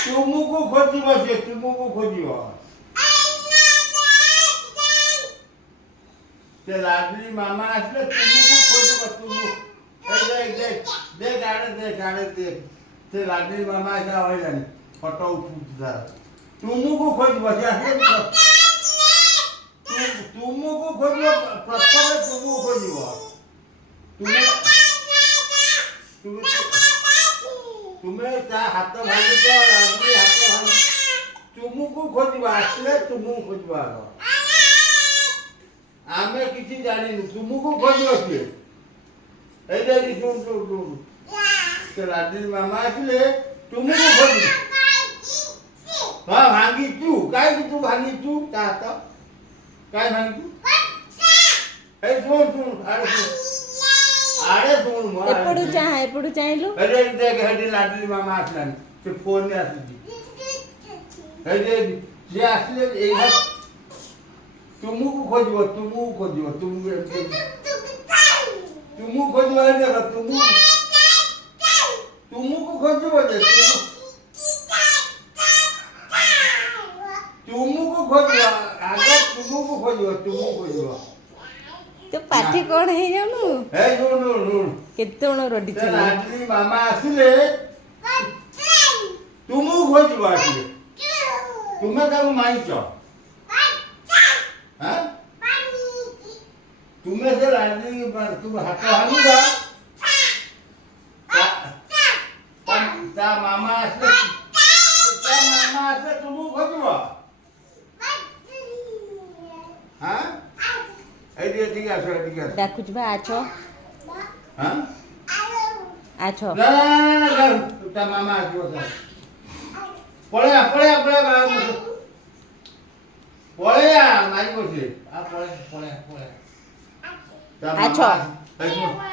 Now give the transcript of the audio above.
ତୁମକୁ ଖୋଜିବ ସେ ତୁମକୁ ଖୋଜିବ ସେ ଲାଡଲି ମାମା ଆସିଲେ ତୁମକୁ ଖୋଜିବ ତୁମକୁ ଦେଖ ସେ ଲାଡଲି ମାମା ଆସିଲା ରହିଲାନି ଫଟୋ ଉଠୁଛି ତାର ତୁମକୁ ଖୋଜିବ ସେ ଆସିଲେ ତୁମକୁ ଖୋଜିବ ପ୍ରଥମେ ତୁମକୁ ଖୋଜିବ ତୁମେ ତା ହାତ ଭାଙ୍ଗିଛ ଲାଡଲି ହାତ ଭାଙ୍ଗି ତୁମକୁ ଖୋଜିବ ଆସିଲେ ତୁମକୁ ଖୋଜିବ ଆଗ ଆମେ କିଛି ଜାଣିନୁ ତୁମକୁ ଖୋଜିବ କିଏ ଏଇଟା ଶୁଣୁ ସେ ଲାଡଲି ମାମା ଆସିଲେ ତୁମକୁ ଖୋଜିବ ହଁ ଭାଙ୍ଗିଛୁ କାହିଁକି ତୁ ଭାଙ୍ଗିଛୁ ତା ହାତ କାହିଁ ଭାଙ୍ଗିଛୁ ଏଇ ଶୁଣୁ ଆଡ଼େ ଶୁଣୁ ଏପଟୁ ଚାହିଁଲୁ ଦେଖ ହେଠି ଲାଡଲି ମାମା ଆସିଲାନି ସେ ଫୋନରେ ଆସୁଛି ସିଏ ଆସିଲେ ଏଇଟା ତୁମକୁ ଖୋଜିବ ତୁମକୁ ଖୋଜିବ ତୁମକୁ ଖୋଜିବ ଏଇ ଦେଖ ତୁମକୁ ଖୋଜିବ ଯେ ତୁମକୁ ଖୋଜିବ ଆଗ ତୁମକୁ ଖୋଜିବ ତୁ ପାଟି କଣ ହେଇଯାଉନୁ ହେଇ ଶୁଣୁ କେତେ ଜଣ ରଡିଛୁ ଲାଡଲି ମାମା ଆସିଲେ ତୁମକୁ ଖୋଜିବ ଆସିଲେ ତୁମେ ତାକୁ ମାଇଛ ତୁମେ ସେ ଲାଡଲି ତୁ ହାତ ଭାଙ୍ଗିବ ତା ମାମା ଆସିଲେ ତୁମକୁ ଖୋଜିବ ଏଇଠି ଏଠିକି ଆସ ଡାକୁଛୁ ବା ଆଛ ତା ମାମା ଆସିବ ପଳେଆ ମାରିବ ସିଏ ପଳେଆ ତା ମାମା